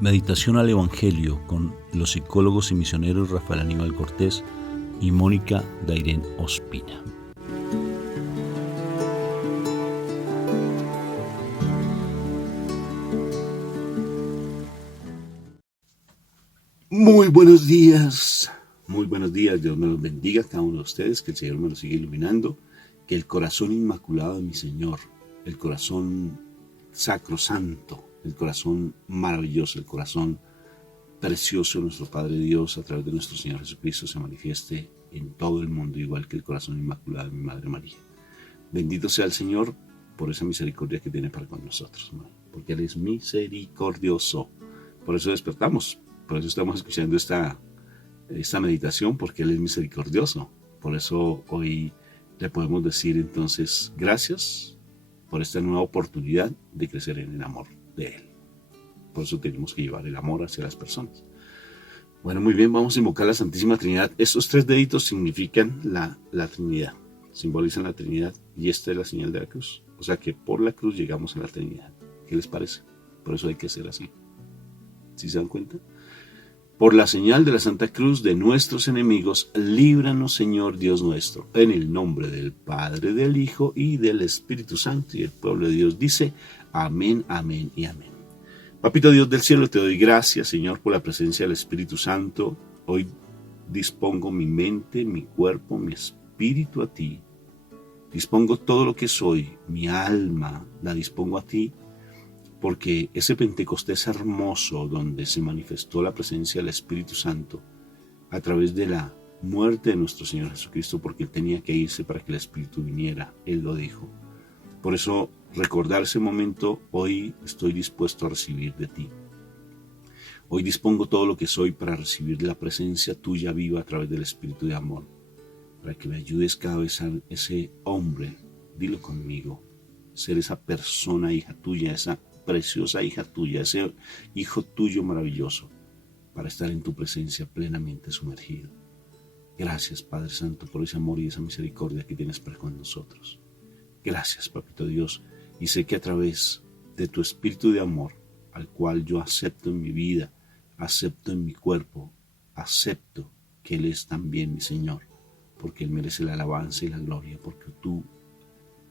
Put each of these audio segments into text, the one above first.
Meditación al Evangelio con los psicólogos y misioneros Rafael Aníbal Cortés y Mónica Dairén Ospina. Muy buenos días, Dios me los bendiga a cada uno de ustedes, que el Señor me los siga iluminando, que el corazón inmaculado de mi Señor, el corazón sacrosanto, el corazón maravilloso, el corazón precioso de nuestro Padre Dios a través de nuestro Señor Jesucristo se manifieste en todo el mundo, igual que el corazón inmaculado de mi Madre María. Bendito sea el Señor por esa misericordia que tiene para con nosotros, porque Él es misericordioso. Por eso despertamos, por eso estamos escuchando esta meditación, porque Él es misericordioso. Por eso hoy le podemos decir entonces gracias por esta nueva oportunidad de crecer en el amor de Él. Por eso tenemos que llevar el amor hacia las personas. Bueno, muy bien, vamos a invocar la Santísima Trinidad. Estos 3 deditos significan la Trinidad, simbolizan la Trinidad, y esta es la señal de la cruz. O sea que por la cruz llegamos a la Trinidad. ¿Qué les parece? Por eso hay que hacer así. ¿Sí se dan cuenta? Por la señal de la Santa Cruz de nuestros enemigos, líbranos, Señor Dios nuestro, en el nombre del Padre, del Hijo y del Espíritu Santo. Y el pueblo de Dios dice, amén, amén y amén. Papito Dios del cielo, te doy gracias, Señor, por la presencia del Espíritu Santo. Hoy dispongo mi mente, mi cuerpo, mi espíritu a ti. Dispongo todo lo que soy, mi alma, la dispongo a ti. Porque ese Pentecostés hermoso donde se manifestó la presencia del Espíritu Santo a través de la muerte de nuestro Señor Jesucristo, porque Él tenía que irse para que el Espíritu viniera, Él lo dijo. Por eso, recordar ese momento, hoy estoy dispuesto a recibir de ti. Hoy dispongo todo lo que soy para recibir la presencia tuya viva a través del Espíritu de amor, para que me ayudes cada vez a ese hombre, dilo conmigo, ser esa persona, hija tuya, esa preciosa hija tuya, ese hijo tuyo maravilloso, para estar en tu presencia plenamente sumergido. Gracias, Padre Santo, por ese amor y esa misericordia que tienes para con nosotros. Gracias, Papito Dios, y sé que a través de tu espíritu de amor, al cual yo acepto en mi vida, acepto en mi cuerpo, acepto que Él es también mi Señor, porque Él merece la alabanza y la gloria, porque tú,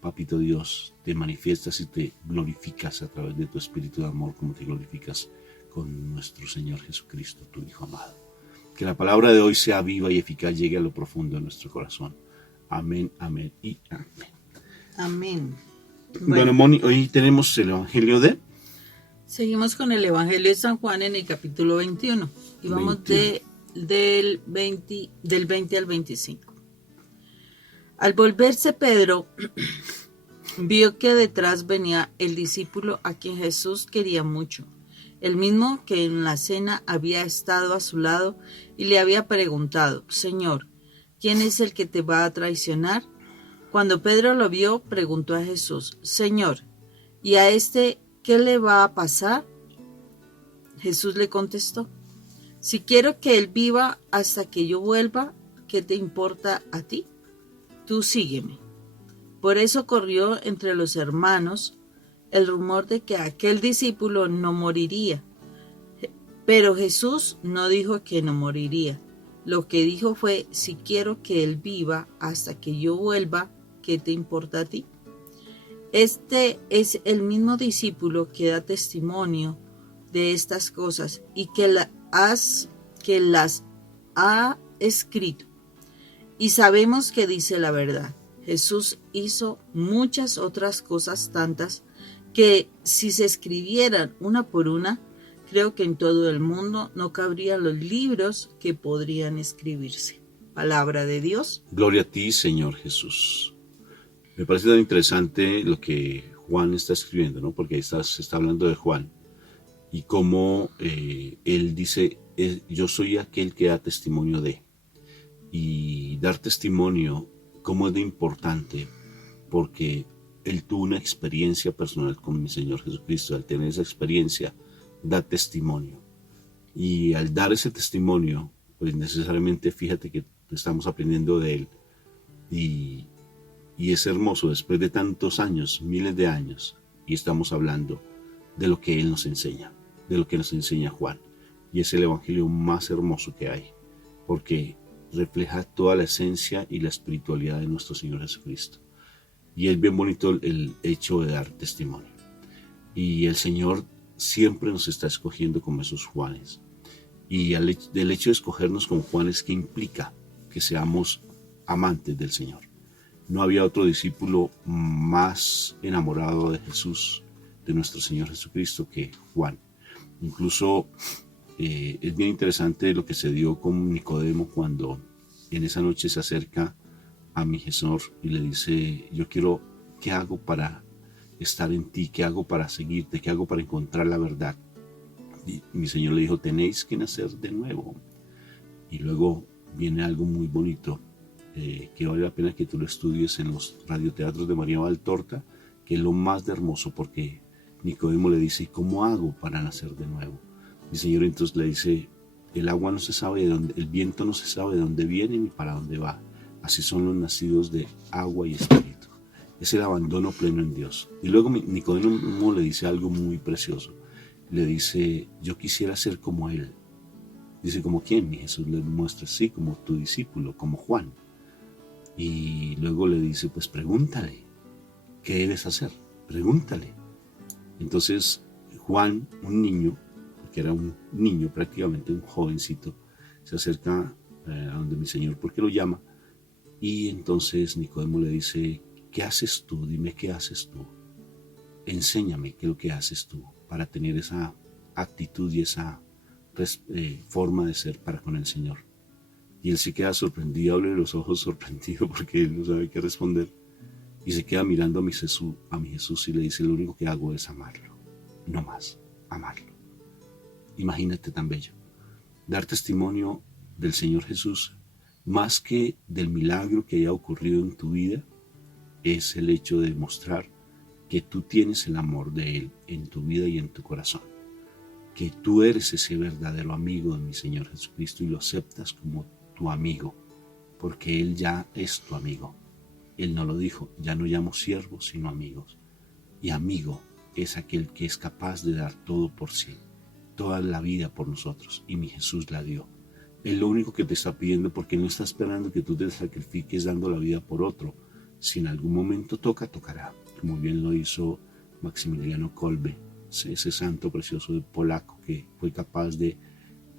Papito Dios, te manifiestas y te glorificas a través de tu espíritu de amor, como te glorificas con nuestro Señor Jesucristo, tu Hijo amado. Que la palabra de hoy sea viva y eficaz, llegue a lo profundo de nuestro corazón. Amén, amén y amén. Amén. Bueno, Moni, hoy tenemos el Evangelio de... Seguimos con el Evangelio de San Juan en el capítulo 21. Y vamos del 20 al 25. Al volverse Pedro vio que detrás venía el discípulo a quien Jesús quería mucho, el mismo que en la cena había estado a su lado y le había preguntado, Señor, ¿quién es el que te va a traicionar? Cuando Pedro lo vio, preguntó a Jesús, Señor, ¿y a este qué le va a pasar? Jesús le contestó, si quiero que él viva hasta que yo vuelva, ¿qué te importa a ti? Tú sígueme. Por eso corrió entre los hermanos el rumor de que aquel discípulo no moriría. Pero Jesús no dijo que no moriría. Lo que dijo fue, si quiero que él viva hasta que yo vuelva, ¿qué te importa a ti? Este es el mismo discípulo que da testimonio de estas cosas y que las ha escrito. Y sabemos que dice la verdad. Jesús hizo muchas otras cosas tantas que si se escribieran una por una, creo que en todo el mundo no cabrían los libros que podrían escribirse. Palabra de Dios. Gloria a ti, Señor Jesús. Me parece tan interesante lo que Juan está escribiendo, ¿no? Porque se está hablando de Juan y cómo él dice, yo soy aquel que da testimonio de. Y dar testimonio, cómo es de importante, porque él tuvo una experiencia personal con mi Señor Jesucristo. Al tener esa experiencia, da testimonio. Y al dar ese testimonio, pues necesariamente fíjate que estamos aprendiendo de él. Y es hermoso, después de tantos años, miles de años, y estamos hablando de lo que Él nos enseña, de lo que nos enseña Juan. Y es el evangelio más hermoso que hay, porque refleja toda la esencia y la espiritualidad de nuestro Señor Jesucristo. Y es bien bonito el hecho de dar testimonio. Y el Señor siempre nos está escogiendo como esos Juanes. Y del hecho de escogernos como Juanes, ¿qué implica? Que seamos amantes del Señor. No había otro discípulo más enamorado de Jesús, de nuestro Señor Jesucristo, que Juan. Incluso es bien interesante lo que se dio con Nicodemo cuando en esa noche se acerca a mi Señor y le dice: yo quiero, ¿qué hago para estar en ti? ¿Qué hago para seguirte? ¿Qué hago para encontrar la verdad? Y mi Señor le dijo: tenéis que nacer de nuevo. Y luego viene algo muy bonito, que vale la pena que tú lo estudies en los radioteatros de María Valtorta, que es lo más de hermoso, porque Nicodemo le dice: ¿cómo hago para nacer de nuevo? Mi Señor entonces le dice: el agua no se sabe de dónde, el viento no se sabe de dónde viene ni para dónde va. Así son los nacidos de agua y espíritu. Es el abandono pleno en Dios. Y luego Nicodemo le dice algo muy precioso. Le dice: yo quisiera ser como Él. Dice: ¿como quién? Mi Jesús le muestra: sí, como tu discípulo, como Juan. Y luego le dice: pues pregúntale, ¿qué debes hacer? Pregúntale. Entonces Juan, un niño, que era un niño prácticamente, un jovencito, se acerca a donde mi Señor porque lo llama. Y entonces Nicodemo le dice: ¿qué haces tú? Dime qué haces tú. Enséñame qué es lo que haces tú para tener esa actitud y esa forma de ser para con el Señor. Y él se queda sorprendido, abre los ojos sorprendido porque él no sabe qué responder. Y se queda mirando a mi Jesús y le dice: lo único que hago es amarlo, no más, amarlo. Imagínate tan bello. Dar testimonio del Señor Jesús, más que del milagro que haya ocurrido en tu vida, es el hecho de mostrar que tú tienes el amor de Él en tu vida y en tu corazón. Que tú eres ese verdadero amigo de mi Señor Jesucristo y lo aceptas como tu amigo, porque Él ya es tu amigo. Él no lo dijo: ya no llamo siervos sino amigos. Y amigo es aquel que es capaz de dar todo por sí, toda la vida por nosotros, y mi Jesús la dio. Él lo único que te está pidiendo, porque no está esperando que tú te sacrifiques dando la vida por otro. Si en algún momento toca, tocará, como bien lo hizo Maximiliano Kolbe, ese santo precioso de polaco que fue capaz de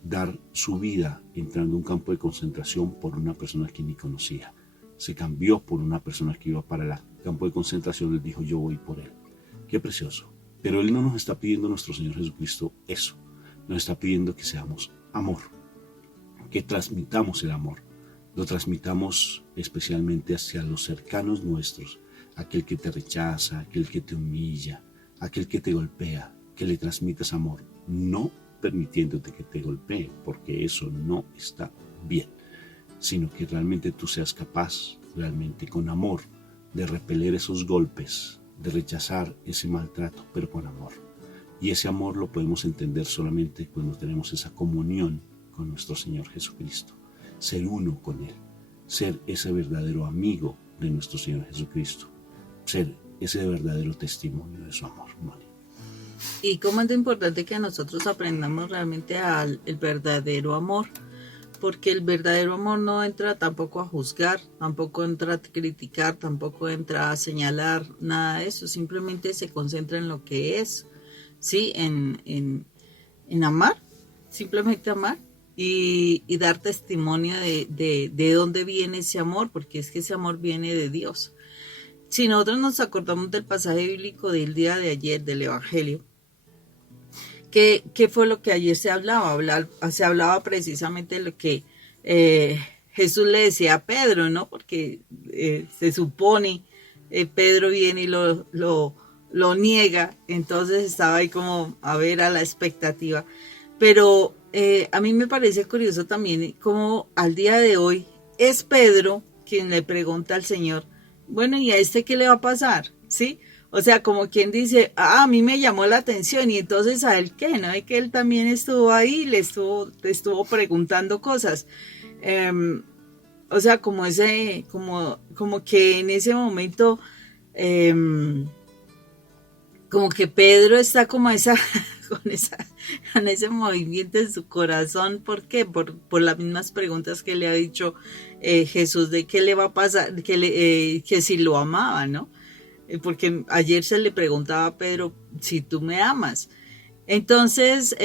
dar su vida entrando a un campo de concentración por una persona que ni conocía. Se cambió por una persona que iba para el campo de concentración. Él dijo: yo voy por él. Qué precioso. Pero Él no nos está pidiendo, nuestro Señor Jesucristo, eso. Nos está pidiendo que seamos amor, que transmitamos el amor. Lo transmitamos especialmente hacia los cercanos nuestros, aquel que te rechaza, aquel que te humilla, aquel que te golpea, que le transmitas amor, no permitiéndote que te golpee, porque eso no está bien, sino que realmente tú seas capaz, realmente con amor, de repeler esos golpes, de rechazar ese maltrato, pero con amor. Y ese amor lo podemos entender solamente cuando tenemos esa comunión con nuestro Señor Jesucristo, ser uno con Él, ser ese verdadero amigo de nuestro Señor Jesucristo, ser ese verdadero testimonio de su amor. Y cómo es importante que nosotros aprendamos realmente el verdadero amor, porque el verdadero amor no entra tampoco a juzgar, tampoco entra a criticar, tampoco entra a señalar, nada de eso, simplemente se concentra en lo que es, ¿sí? En amar, simplemente amar y dar testimonio de dónde viene ese amor, porque es que ese amor viene de Dios. Si nosotros nos acordamos del pasaje bíblico del día de ayer, del Evangelio, ¿qué fue lo que ayer se hablaba? Se hablaba precisamente de lo que Jesús le decía a Pedro, ¿no? Porque se supone, Pedro viene y lo niega, entonces estaba ahí como a ver a la expectativa. Pero a mí me parece curioso también cómo al día de hoy es Pedro quien le pregunta al Señor: bueno, ¿y a este qué le va a pasar? ¿Sí? O sea, como quien dice: a mí me llamó la atención, y entonces a él qué, ¿no? Es que él también estuvo ahí, le estuvo preguntando cosas. O sea, como que en ese momento como que Pedro está como con ese movimiento en su corazón. ¿Por qué? Por las mismas preguntas que le ha dicho Jesús de qué le va a pasar, que si lo amaba, ¿no? Porque ayer se le preguntaba a Pedro si tú me amas. Entonces,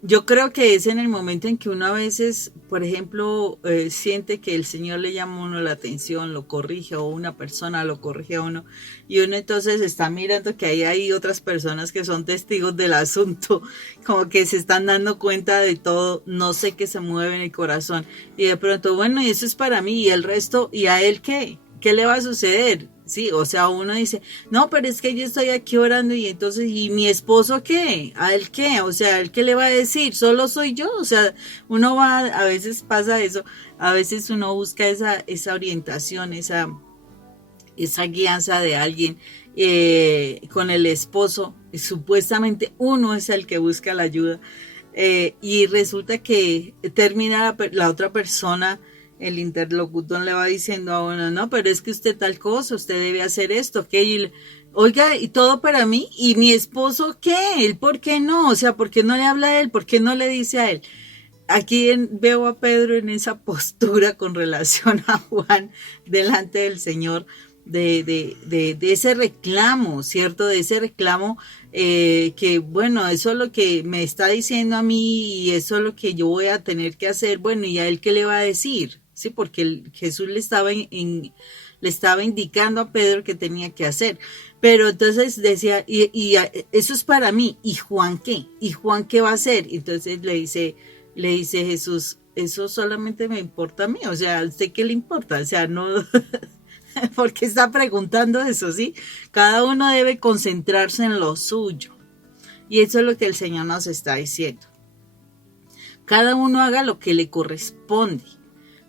yo creo que es en el momento en que uno a veces, por ejemplo, siente que el Señor le llama a uno la atención, lo corrige, o una persona lo corrige a uno, y uno entonces está mirando que ahí hay otras personas que son testigos del asunto, como que se están dando cuenta de todo, no sé qué se mueve en el corazón, y de pronto, bueno, y eso es para mí, y el resto, ¿y a él qué? ¿Qué le va a suceder? Sí, o sea, uno dice, no, pero es que yo estoy aquí orando y entonces, ¿y mi esposo qué? ¿A él qué? O sea, ¿él qué le va a decir? Solo soy yo. O sea, uno va, a veces pasa eso, a veces uno busca esa orientación, esa guianza de alguien con el esposo. Y supuestamente uno es el que busca la ayuda y resulta que termina la otra persona. El interlocutor le va diciendo a uno, no, pero es que usted tal cosa, usted debe hacer esto, ¿qué? Oiga, y todo para mí, ¿y mi esposo qué? ¿Él por qué no? O sea, ¿por qué no le habla a él? ¿Por qué no le dice a él? Aquí veo a Pedro en esa postura con relación a Juan delante del Señor, de ese reclamo, ¿cierto? De ese reclamo que, bueno, eso es lo que me está diciendo a mí y eso es lo que yo voy a tener que hacer. Bueno, ¿y a él qué le va a decir? Sí, porque Jesús le estaba indicando a Pedro que tenía que hacer. Pero entonces decía, y eso es para mí. ¿Y Juan qué? ¿Y Juan qué va a hacer? Entonces le dice Jesús, eso solamente me importa a mí. O sea, ¿a usted qué le importa? O sea, no... porque está preguntando eso, ¿sí? Cada uno debe concentrarse en lo suyo. Y eso es lo que el Señor nos está diciendo. Cada uno haga lo que le corresponde.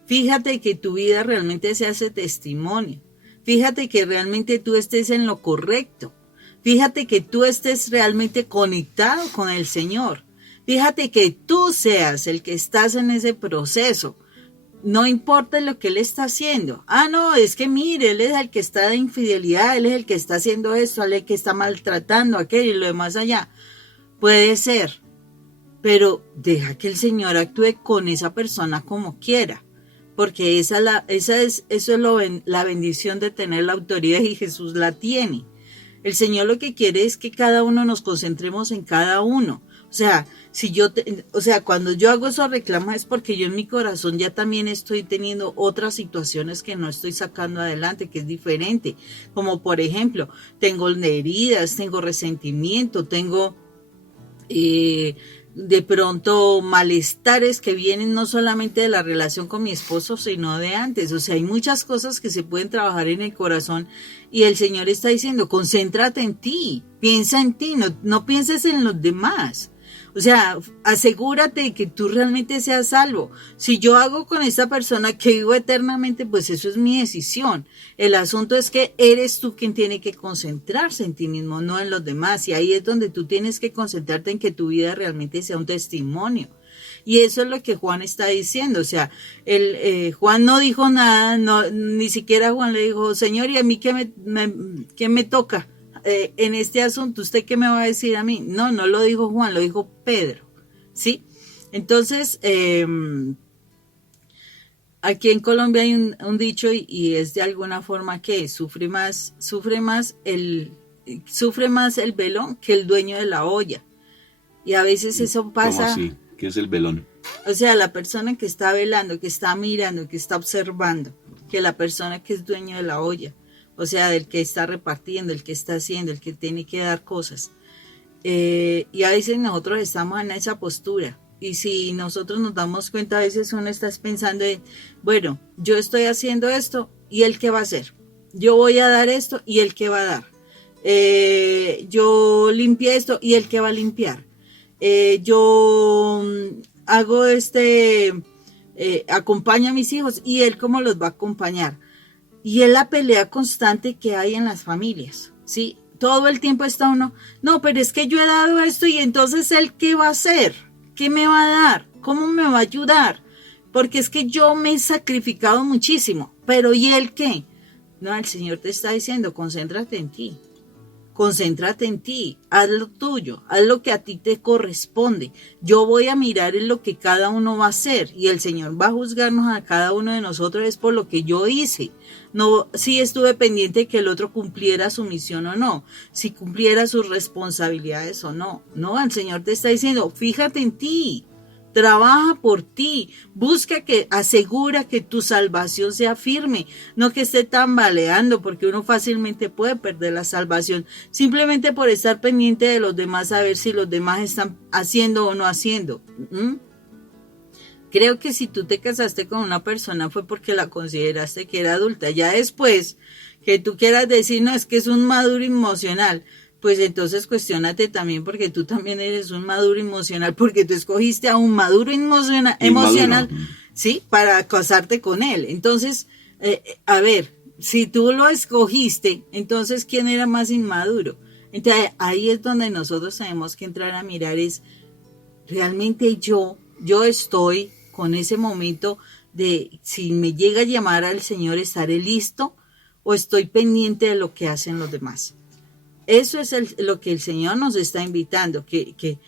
Fíjate que tu vida realmente se hace testimonio. Fíjate que realmente tú estés en lo correcto. Fíjate que tú estés realmente conectado con el Señor. Fíjate que tú seas el que estás en ese proceso. No importa lo que él está haciendo. Ah, no, es que mire, él es el que está de infidelidad, él es el que está haciendo esto, él es el que está maltratando aquello y lo demás allá. Puede ser, pero deja que el Señor actúe con esa persona como quiera. Porque eso es la bendición de tener la autoridad y Jesús la tiene. El Señor lo que quiere es que cada uno nos concentremos en cada uno. O sea, cuando yo hago esos reclamos es porque yo en mi corazón ya también estoy teniendo otras situaciones que no estoy sacando adelante, que es diferente. Como por ejemplo, tengo heridas, tengo resentimiento, tengo de pronto malestares que vienen no solamente de la relación con mi esposo, sino de antes. O sea, hay muchas cosas que se pueden trabajar en el corazón y el Señor está diciendo, concéntrate en ti, piensa en ti, no pienses en los demás. O sea, asegúrate de que tú realmente seas salvo. Si yo hago con esta persona que vivo eternamente, pues eso es mi decisión. El asunto es que eres tú quien tiene que concentrarse en ti mismo, no en los demás. Y ahí es donde tú tienes que concentrarte en que tu vida realmente sea un testimonio. Y eso es lo que Juan está diciendo. O sea, Juan no dijo nada, ni siquiera Juan le dijo, Señor, ¿y a mí qué me toca? En este asunto, ¿usted qué me va a decir a mí? No lo dijo Juan, lo dijo Pedro, ¿sí? Entonces, aquí en Colombia hay un dicho y es de alguna forma que sufre más el velón que el dueño de la olla. Y a veces eso pasa. ¿Cómo así? ¿Qué es el velón? O sea, la persona que está velando, que está mirando, que está observando, que la persona que es dueño de la olla. O sea, del que está repartiendo, el que está haciendo, el que tiene que dar cosas. Y a veces nosotros estamos en esa postura. Y si nosotros nos damos cuenta, a veces uno está pensando en, bueno, yo estoy haciendo esto, ¿y él qué va a hacer? Yo voy a dar esto, ¿y él qué va a dar? Yo limpié esto, ¿y él qué va a limpiar? Yo hago acompaño a mis hijos, ¿y él cómo los va a acompañar? Y es la pelea constante que hay en las familias, ¿sí? Todo el tiempo está uno, no, pero es que yo he dado esto y entonces él, ¿qué va a hacer? ¿Qué me va a dar? ¿Cómo me va a ayudar? Porque es que yo me he sacrificado muchísimo, pero ¿y él qué? No, el Señor te está diciendo, concéntrate en ti. Concéntrate en ti, haz lo tuyo, haz lo que a ti te corresponde. Yo voy a mirar en lo que cada uno va a hacer y el Señor va a juzgarnos a cada uno de nosotros es por lo que yo hice. No si estuve pendiente de que el otro cumpliera su misión o no, si cumpliera sus responsabilidades o no. No, el Señor te está diciendo, fíjate en ti. Trabaja por ti, busca asegura que tu salvación sea firme, no que esté tambaleando, porque uno fácilmente puede perder la salvación simplemente por estar pendiente de los demás, a ver si los demás están haciendo o no haciendo. Creo que si tú te casaste con una persona fue porque la consideraste que era adulta. Ya después que tú quieras decir, no, es que es un maduro emocional, pues entonces cuestiónate también porque tú también eres un maduro emocional, porque tú escogiste a un maduro emocional, ¿sí? Para casarte con él. Entonces, a ver, si tú lo escogiste, entonces ¿quién era más inmaduro? Entonces ahí es donde nosotros tenemos que entrar a mirar es, realmente yo estoy con ese momento de si me llega a llamar al Señor, ¿estaré listo o estoy pendiente de lo que hacen los demás? Eso es lo que el Señor nos está invitando, que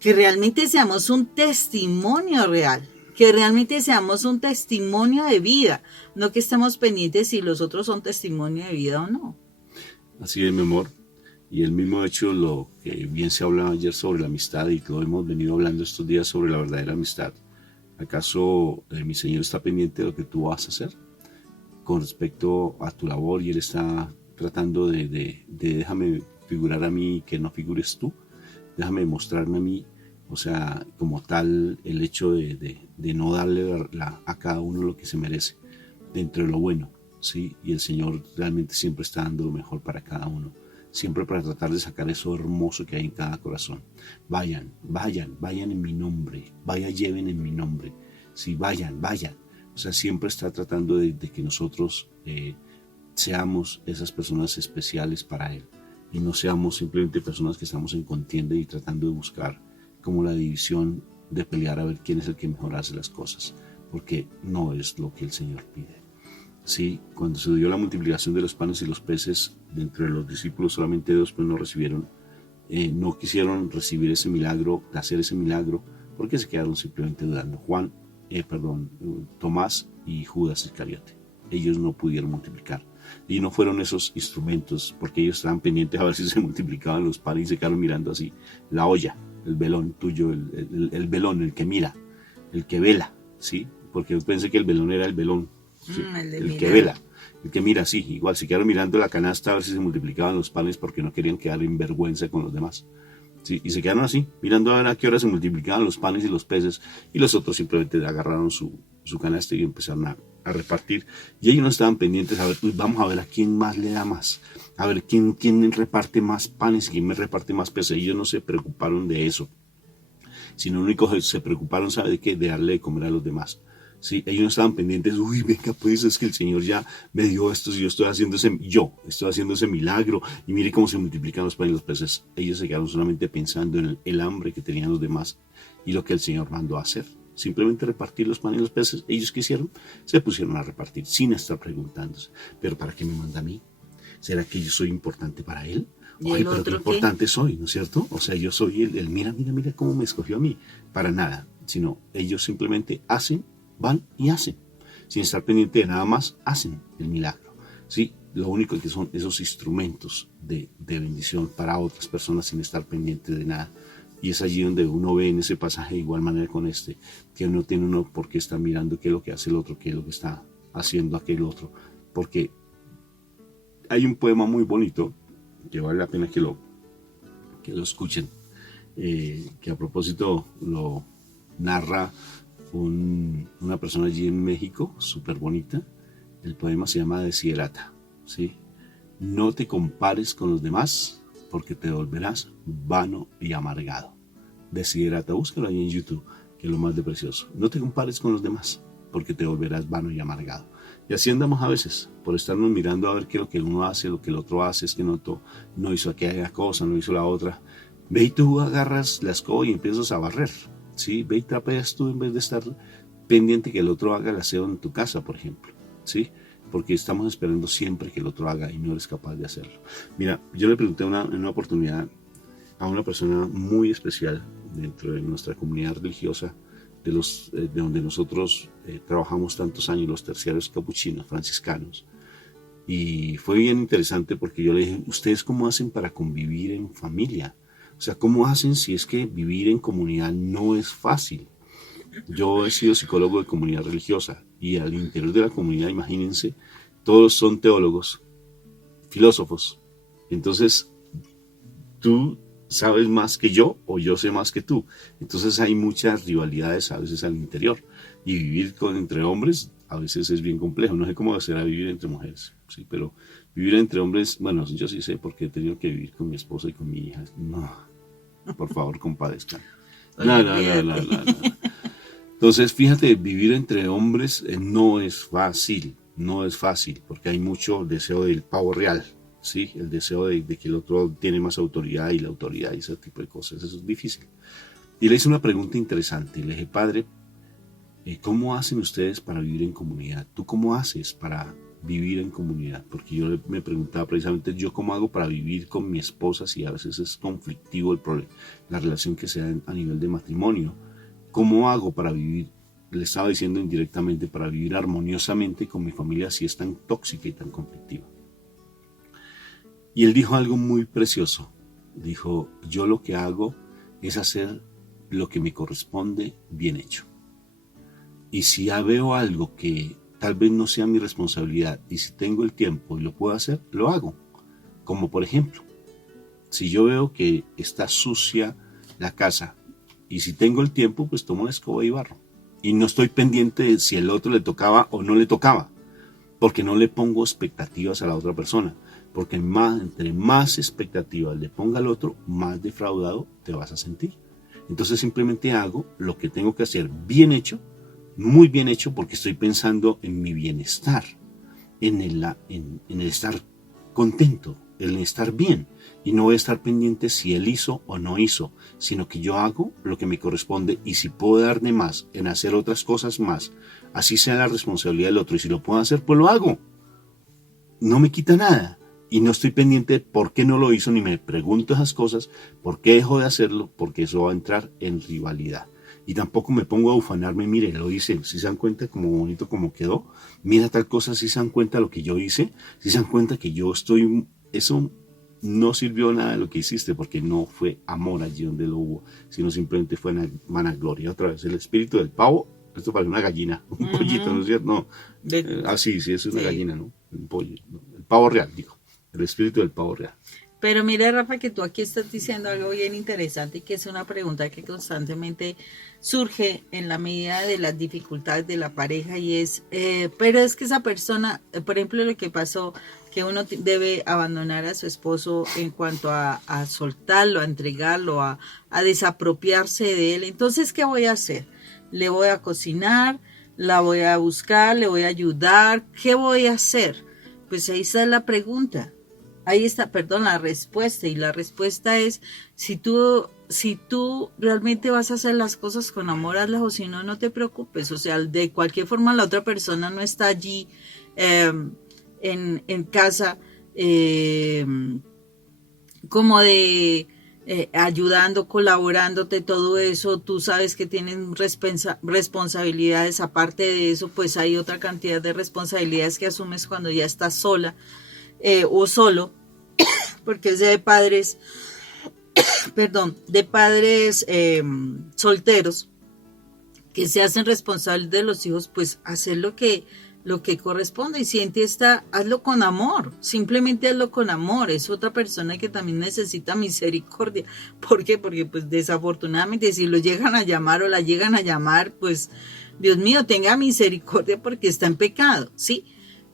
realmente seamos un testimonio real, que realmente seamos un testimonio de vida, no que estemos pendientes si los otros son testimonio de vida o no. Así es, mi amor. Y el mismo hecho, lo que bien se hablaba ayer sobre la amistad y que hemos venido hablando estos días sobre la verdadera amistad. ¿Acaso mi Señor está pendiente de lo que tú vas a hacer con respecto a tu labor y Él está tratando de déjame figurar a mí que no figures tú, déjame mostrarme a mí, o sea, como tal el hecho de no darle a cada uno lo que se merece dentro de lo bueno, ¿sí? Y el Señor realmente siempre está dando lo mejor para cada uno, siempre para tratar de sacar eso hermoso que hay en cada corazón. Vayan en mi nombre, lleven en mi nombre, sí, vayan, o sea, siempre está tratando de que nosotros seamos esas personas especiales para Él y no seamos simplemente personas que estamos en contienda y tratando de buscar como la división de pelear a ver quién es el que mejor hace las cosas, porque no es lo que el Señor pide. Sí, cuando se dio la multiplicación de los panes y los peces, de entre los discípulos solamente 2 pues no recibieron, no quisieron recibir ese milagro, hacer ese milagro, porque se quedaron simplemente dudando. Tomás y Judas Iscariote, ellos no pudieron multiplicar. Y no fueron esos instrumentos, porque ellos estaban pendientes a ver si se multiplicaban los panes y se quedaron mirando así, la olla, el velón tuyo, el velón, el que mira, el que vela, ¿sí? Porque yo pensé que el velón era el velón, ¿sí? El que vela, el que mira, sí, igual se quedaron mirando la canasta a ver si se multiplicaban los panes porque no querían quedar en vergüenza con los demás. Sí, y se quedaron así, mirando a ver a qué hora se multiplicaban los panes y los peces, y los otros simplemente agarraron su canasta y empezaron a repartir, y ellos no estaban pendientes a ver, vamos a ver a quién más le da más, a ver quién reparte más panes y quién me reparte más peces. Ellos no se preocuparon de eso, sino lo único que se preocuparon, ¿sabe de qué? De darle de comer a los demás. Sí, ellos no estaban pendientes, venga, pues es que el Señor ya me dio esto, yo estoy haciendo ese milagro, y mire cómo se multiplican los panes y los peces. Ellos se quedaron solamente pensando en el hambre que tenían los demás y lo que el Señor mandó a hacer. Simplemente repartir los panes y los peces. Ellos quisieron, se pusieron a repartir sin estar preguntándose, ¿pero para qué me manda a mí? ¿Será que yo soy importante para Él? Oye, pero qué importante soy, ¿no es cierto? O sea, yo soy el mira cómo me escogió a mí. Para nada, sino ellos simplemente van y hacen, sin estar pendiente de nada más, hacen el milagro, ¿sí? Lo único que son esos instrumentos de bendición para otras personas sin estar pendiente de nada. Y es allí donde uno ve en ese pasaje, de igual manera con que no tiene uno por qué estar mirando qué es lo que hace el otro, qué es lo que está haciendo aquel otro, porque hay un poema muy bonito que vale la pena que lo escuchen, que a propósito lo narra una persona allí en México, súper bonita. El poema se llama Desiderata, ¿sí? No te compares con los demás porque te volverás vano y amargado. Desiderata, búscalo ahí en YouTube, que es lo más de precioso. No te compares con los demás porque te volverás vano y amargado. Y así andamos a veces, por estarnos mirando a ver qué es lo que uno hace, lo que el otro hace, es que no hizo aquella cosa, no hizo la otra. Ve y tú agarras la escoba y empiezas a barrer, ¿sí? Ve y trapeas tú en vez de estar pendiente que el otro haga el aseo en tu casa, por ejemplo, ¿sí? porque estamos esperando siempre que el otro haga y no eres capaz de hacerlo. Mira, yo le pregunté en una oportunidad a una persona muy especial dentro de nuestra comunidad religiosa, de donde nosotros trabajamos tantos años, los terciarios capuchinos, franciscanos. Y fue bien interesante porque yo le dije, ¿ustedes cómo hacen para convivir en familia? O sea, ¿cómo hacen si es que vivir en comunidad no es fácil? Yo he sido psicólogo de comunidad religiosa y al interior de la comunidad, imagínense, todos son teólogos, filósofos. Entonces, tú sabes más que yo o yo sé más que tú. Entonces hay muchas rivalidades a veces al interior. Y vivir entre hombres a veces es bien complejo. No sé cómo será vivir entre mujeres, ¿sí? Pero vivir entre hombres, bueno, yo sí sé porque he tenido que vivir con mi esposa y con mi hija. No, por favor, compadezcan. No. Entonces, fíjate, vivir entre hombres no es fácil, porque hay mucho deseo del pavo real, ¿sí? El deseo de que el otro tiene más autoridad y la autoridad y ese tipo de cosas, eso es difícil. Y le hice una pregunta interesante, le dije, padre, ¿cómo hacen ustedes para vivir en comunidad? ¿Tú cómo haces para vivir en comunidad? Porque yo me preguntaba precisamente, ¿yo cómo hago para vivir con mi esposa si a veces es conflictivo el problema, la relación que sea a nivel de matrimonio? ¿Cómo hago para vivir, le estaba diciendo indirectamente, para vivir armoniosamente con mi familia si es tan tóxica y tan conflictiva? Y él dijo algo muy precioso. Dijo, yo lo que hago es hacer lo que me corresponde bien hecho. Y si ya veo algo que tal vez no sea mi responsabilidad y si tengo el tiempo y lo puedo hacer, lo hago. Como por ejemplo, si yo veo que está sucia la casa y si tengo el tiempo, pues tomo la escoba y barro. Y no estoy pendiente de si el otro le tocaba o no le tocaba, porque no le pongo expectativas a la otra persona. Porque entre más expectativas le ponga al otro, más defraudado te vas a sentir. Entonces simplemente hago lo que tengo que hacer bien hecho, muy bien hecho, porque estoy pensando en mi bienestar, en el estar contento, en el estar bien. Y no voy a estar pendiente si él hizo o no hizo, sino que yo hago lo que me corresponde y si puedo dar de más en hacer otras cosas más, así sea la responsabilidad del otro y si lo puedo hacer, pues lo hago. No me quita nada y no estoy pendiente de por qué no lo hizo ni me pregunto esas cosas, por qué dejo de hacerlo, porque eso va a entrar en rivalidad. Y tampoco me pongo a ufanarme, mire, lo hice, si se dan cuenta como bonito como quedó, mira tal cosa, si se dan cuenta lo que yo hice, si se dan cuenta que yo estoy, eso no sirvió nada de lo que hiciste porque no fue amor allí donde lo hubo, sino simplemente fue vanagloria. Otra vez, el espíritu del pavo, esto parece una gallina, un pollito, ¿no es cierto? No, sí, es una gallina, ¿no? Un pollo, ¿no? El pavo real, digo, el espíritu del pavo real. Pero mira, Rafa, que tú aquí estás diciendo algo bien interesante y que es una pregunta que constantemente surge en la medida de las dificultades de la pareja y es, pero es que esa persona, por ejemplo, lo que pasó, que uno debe abandonar a su esposo en cuanto a soltarlo, a entregarlo, a desapropiarse de él. Entonces, ¿qué voy a hacer? ¿Le voy a cocinar? ¿La voy a buscar? ¿Le voy a ayudar? ¿Qué voy a hacer? Pues ahí está la pregunta. Ahí está, perdón, la respuesta. Y la respuesta es, si tú realmente vas a hacer las cosas con amor, hazlas, o si no, no te preocupes. O sea, de cualquier forma la otra persona no está allí en casa como de ayudando, colaborándote, todo eso. Tú sabes que tienen responsabilidades. Aparte de eso, pues hay otra cantidad de responsabilidades que asumes cuando ya estás sola o solo, porque es de padres, solteros que se hacen responsables de los hijos, pues hacer lo que corresponde. Y si en ti está, hazlo con amor, simplemente hazlo con amor. Es otra persona que también necesita misericordia. ¿Por qué? Porque pues desafortunadamente si lo llegan a llamar o la llegan a llamar, pues Dios mío, tenga misericordia porque está en pecado, ¿sí?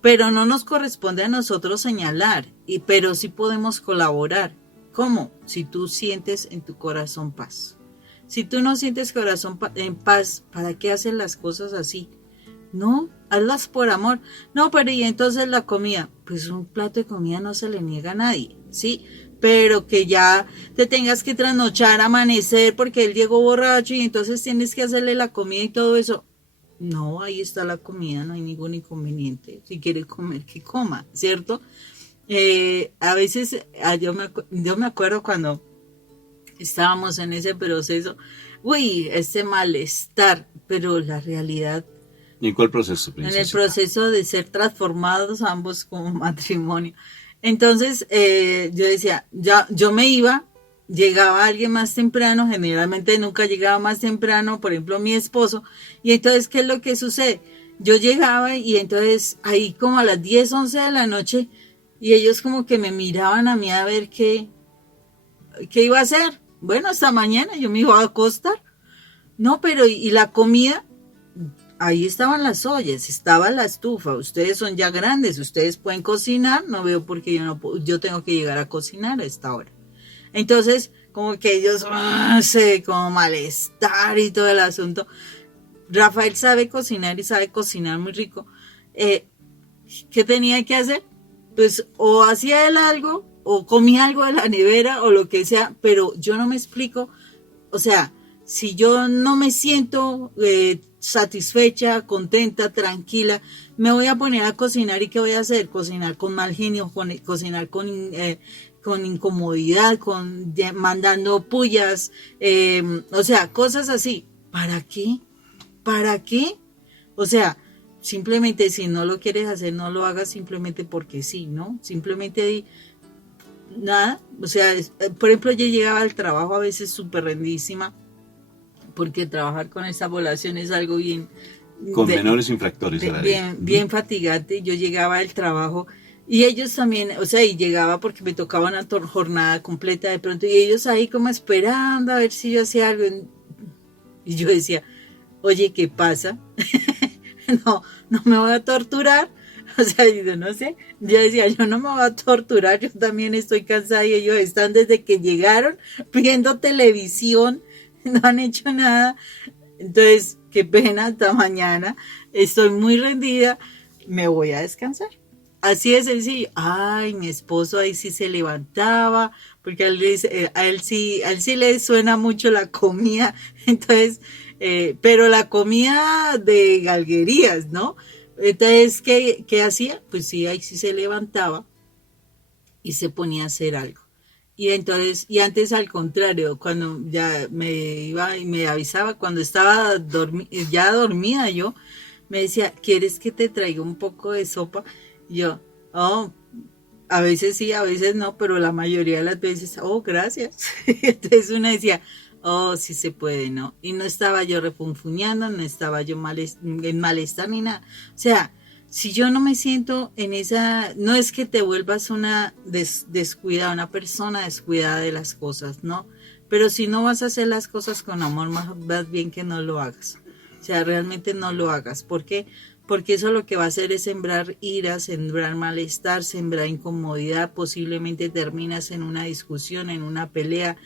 Pero no nos corresponde a nosotros señalar, pero sí podemos colaborar. ¿Cómo? Si tú sientes en tu corazón paz. Si tú no sientes corazón en paz, ¿para qué haces las cosas así? No, hazlas por amor. No, pero y entonces la comida, pues un plato de comida no se le niega a nadie, ¿sí? Pero que ya te tengas que trasnochar, amanecer porque él llegó borracho y entonces tienes que hacerle la comida y todo eso. no, ahí está la comida, no hay ningún inconveniente. Si quiere comer, que coma, ¿cierto? A veces, yo me acuerdo cuando estábamos en ese proceso, uy, ese malestar, pero la realidad, ¿Y en cuál proceso, en el princesa? proceso de ser transformados ambos como matrimonio. Entonces, yo decía, ya, yo me iba, llegaba alguien más temprano, generalmente nunca llegaba más temprano, por ejemplo, mi esposo, y entonces, ¿qué es lo que sucede? Yo llegaba y entonces ahí como a las 10, 11 de la noche, y ellos como que me miraban a mí a ver qué iba a hacer. Bueno, hasta mañana yo me iba a acostar. No, pero ¿y la comida? Ahí estaban las ollas, estaba la estufa. Ustedes son ya grandes, ustedes pueden cocinar. No veo por qué yo tengo que llegar a cocinar a esta hora. Entonces, como que ellos se como malestar y todo el asunto. Rafael sabe cocinar y sabe cocinar muy rico. ¿Qué tenía que hacer? Pues o hacía él algo, o comía algo de la nevera, o lo que sea, pero yo no me explico. O sea, si yo no me siento satisfecha, contenta, tranquila, me voy a poner a cocinar. ¿Y qué voy a hacer? Cocinar con mal genio, cocinar con incomodidad, mandando pullas, o sea, cosas así. ¿Para qué? ¿Para qué? O sea, simplemente si no lo quieres hacer, no lo hagas simplemente porque sí, ¿no? Simplemente di nada. O sea, por ejemplo, yo llegaba al trabajo a veces súper rendísima, porque trabajar con esa población es algo bien... Con menores infractores a la ley. Bien fatigante. Yo llegaba al trabajo y ellos también, o sea, y llegaba porque me tocaba una jornada completa de pronto, y ellos ahí como esperando a ver si yo hacía algo. Y yo decía, oye, ¿qué pasa? No me voy a torturar. O sea, yo no sé, yo decía, yo no me voy a torturar, yo también estoy cansada, y ellos están desde que llegaron viendo televisión, no han hecho nada. Entonces, qué pena, hasta mañana, estoy muy rendida, me voy a descansar. Así de sencillo. Ay, mi esposo ahí sí se levantaba, porque a él sí le suena mucho la comida. Entonces, pero la comida de galguerías, ¿no? Entonces, ¿qué hacía? Pues sí, ahí sí se levantaba y se ponía a hacer algo. Y entonces, y antes al contrario, cuando ya me iba y me avisaba, cuando estaba ya dormida yo, me decía, ¿quieres que te traiga un poco de sopa? Y yo, oh, a veces sí, a veces no, pero la mayoría de las veces, oh, gracias. Entonces uno decía, oh, sí se puede, ¿no? Y no estaba yo refunfuñando, no estaba yo en malestar ni nada. O sea, si yo no me siento en esa, no es que te vuelvas una descuidada, una persona descuidada de las cosas, ¿no? Pero si no vas a hacer las cosas con amor, más bien que no lo hagas. O sea, realmente no lo hagas. ¿Por qué? Porque eso lo que va a hacer es sembrar ira, sembrar malestar, sembrar incomodidad. Posiblemente terminas en una discusión, en una pelea,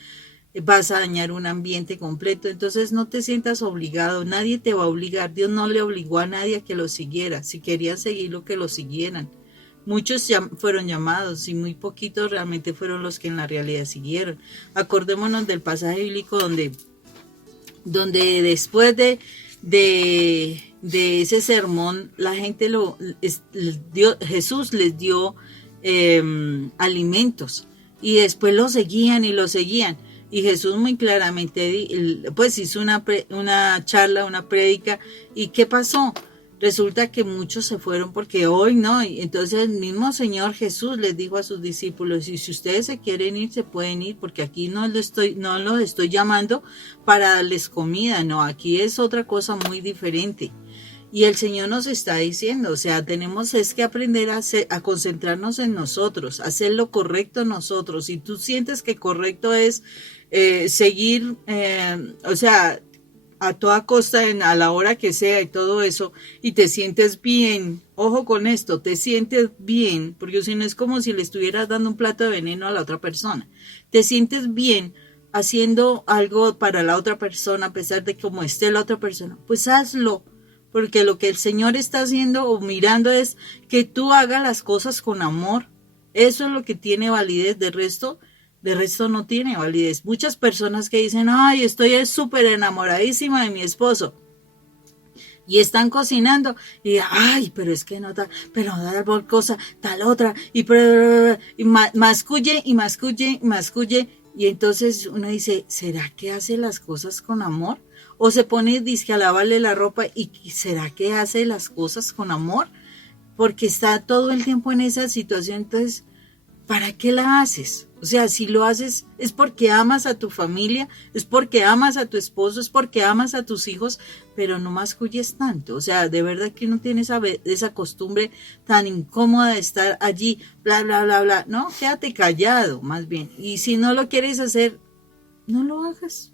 vas a dañar un ambiente completo. Entonces no te sientas obligado, nadie te va a obligar. Dios no le obligó a nadie a que lo siguiera. Si querían seguirlo, que lo siguieran. Muchos fueron llamados y muy poquitos realmente fueron los que en la realidad siguieron. Acordémonos del pasaje bíblico donde después de ese sermón, la gente Jesús les dio alimentos, y después lo seguían y lo seguían. Y Jesús muy claramente pues hizo una charla, una prédica. ¿Y qué pasó? Resulta que muchos se fueron porque hoy no. Y entonces el mismo Señor Jesús les dijo a sus discípulos, y si ustedes se quieren ir, se pueden ir, porque aquí no los estoy llamando para darles comida, no, aquí es otra cosa muy diferente. Y el Señor nos está diciendo, o sea, tenemos es que aprender a concentrarnos en nosotros, hacer lo correcto nosotros. Si tú sientes que correcto es seguir, o sea, a toda costa, a la hora que sea y todo eso, y te sientes bien, ojo con esto, te sientes bien, porque si no es como si le estuvieras dando un plato de veneno a la otra persona. Te sientes bien haciendo algo para la otra persona, a pesar de cómo esté la otra persona, pues hazlo. Porque lo que el Señor está haciendo o mirando es que tú hagas las cosas con amor. Eso es lo que tiene validez. De resto no tiene validez. Muchas personas que dicen, ay, estoy súper enamoradísima de mi esposo. Y están cocinando y, ay, pero es que no tal, pero tal cosa, tal otra, y masculle y masculle y masculle. Y entonces uno dice, ¿será que hace las cosas con amor? O se pone disque a lavarle la ropa y ¿será que hace las cosas con amor? Porque está todo el tiempo en esa situación, entonces, ¿para qué la haces? O sea, si lo haces es porque amas a tu familia, es porque amas a tu esposo, es porque amas a tus hijos, pero no masculles tanto. O sea, de verdad que uno tiene esa costumbre tan incómoda de estar allí, bla, bla, bla, bla. No, quédate callado, más bien. Y si no lo quieres hacer, no lo hagas.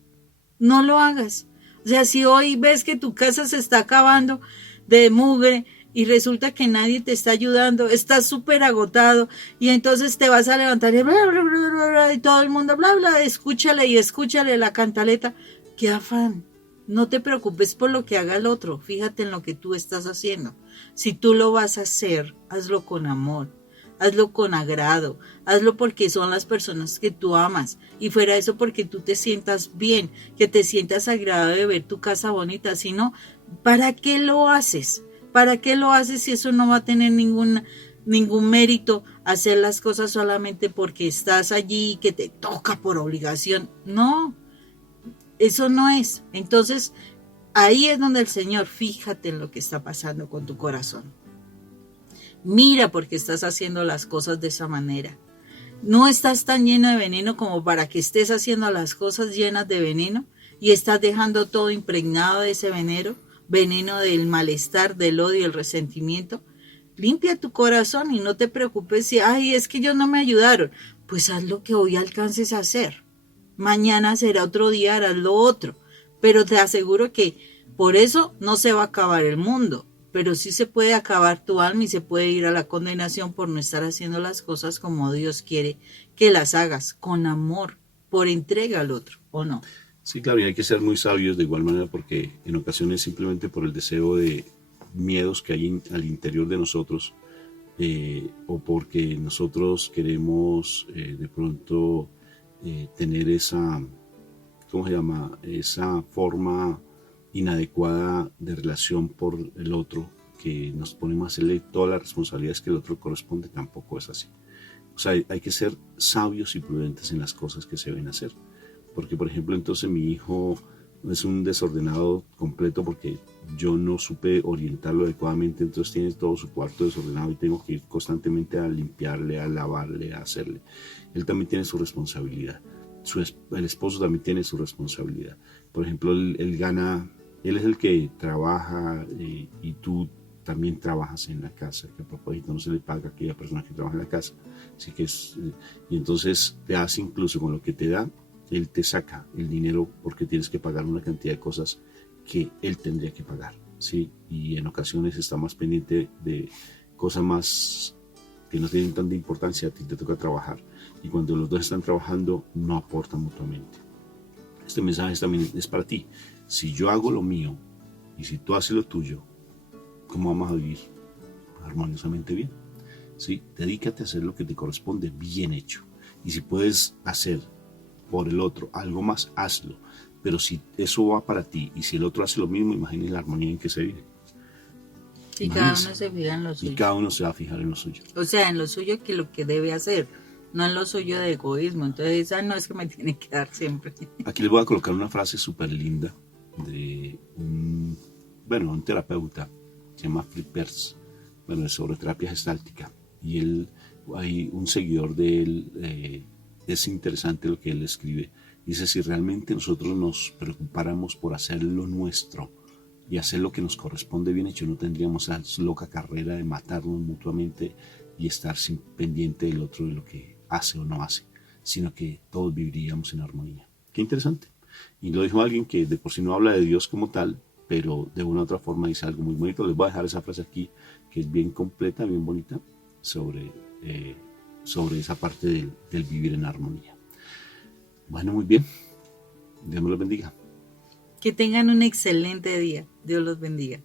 No lo hagas. O sea, si hoy ves que tu casa se está acabando de mugre, y resulta que nadie te está ayudando, estás súper agotado y entonces te vas a levantar y, bla, bla, bla, bla, bla, y todo el mundo bla, bla, escúchale y escúchale la cantaleta. ¡Qué afán! No te preocupes por lo que haga el otro, fíjate en lo que tú estás haciendo. Si tú lo vas a hacer, hazlo con amor, hazlo con agrado, hazlo porque son las personas que tú amas y fuera de eso porque tú te sientas bien, que te sientas agradable de ver tu casa bonita. Si no, ¿para qué lo haces? ¿Para qué lo haces si eso no va a tener ningún mérito hacer las cosas solamente porque estás allí y que te toca por obligación? No, eso no es. Entonces, ahí es donde el Señor, fíjate en lo que está pasando con tu corazón. Mira por qué estás haciendo las cosas de esa manera. No estás tan lleno de veneno como para que estés haciendo las cosas llenas de veneno y estás dejando todo impregnado de ese veneno del malestar, del odio, el resentimiento. Limpia tu corazón y no te preocupes si, ay, es que ellos no me ayudaron. Pues haz lo que hoy alcances a hacer. Mañana será otro día, harás lo otro. Pero te aseguro que por eso no se va a acabar el mundo. Pero sí se puede acabar tu alma y se puede ir a la condenación por no estar haciendo las cosas como Dios quiere que las hagas, con amor, por entrega al otro, ¿o no? Sí, claro, y hay que ser muy sabios de igual manera porque en ocasiones simplemente por el deseo de miedos que hay al interior de nosotros o porque nosotros queremos de pronto tener esa, ¿cómo se llama? Esa forma inadecuada de relación por el otro, que nos ponemos a hacerle todas las responsabilidades que el otro corresponde, tampoco es así. O sea, hay que ser sabios y prudentes en las cosas que se deben hacer. Porque, por ejemplo, entonces mi hijo es un desordenado completo porque yo no supe orientarlo adecuadamente, entonces tiene todo su cuarto desordenado y tengo que ir constantemente a limpiarle, a lavarle, a hacerle. Él también tiene su responsabilidad. El esposo también tiene su responsabilidad. Por ejemplo, él gana, él es el que trabaja y tú también trabajas en la casa, que a propósito no se le paga a aquella persona que trabaja en la casa. Así que y entonces te hace incluso con lo que te da, él te saca el dinero porque tienes que pagar una cantidad de cosas que él tendría que pagar, ¿sí? Y en ocasiones está más pendiente de cosas más que no tienen tanta importancia, a ti te toca trabajar. Y cuando los dos están trabajando, no aportan mutuamente. Este mensaje también es para ti. Si yo hago lo mío y si tú haces lo tuyo, ¿cómo vamos a vivir armoniosamente bien? ¿Sí? Dedícate a hacer lo que te corresponde bien hecho. Y si puedes hacer por el otro algo más, hazlo. Pero si eso va para ti y si el otro hace lo mismo, imagínate la armonía en que se vive. Y cada uno se fija en lo suyo. Y cada uno se va a fijar en lo suyo. O sea, en lo suyo que lo que debe hacer, no en lo suyo de egoísmo. Entonces, esa no es que me tiene que dar siempre. Aquí les voy a colocar una frase súper linda de un terapeuta, se llama Fritz Perls, es sobre terapia gestáltica. Y hay un seguidor de él, es interesante lo que él escribe. Dice, si realmente nosotros nos preocupáramos por hacer lo nuestro y hacer lo que nos corresponde bien hecho, no tendríamos esa loca carrera de matarnos mutuamente y estar sin pendiente del otro de lo que hace o no hace, sino que todos viviríamos en armonía. Qué interesante. Y lo dijo alguien que de por sí no habla de Dios como tal, pero de una u otra forma dice algo muy bonito. Les voy a dejar esa frase aquí, que es bien completa, bien bonita, sobre esa parte del vivir en armonía. Bueno, muy bien. Dios me los bendiga. Que tengan un excelente día. Dios los bendiga.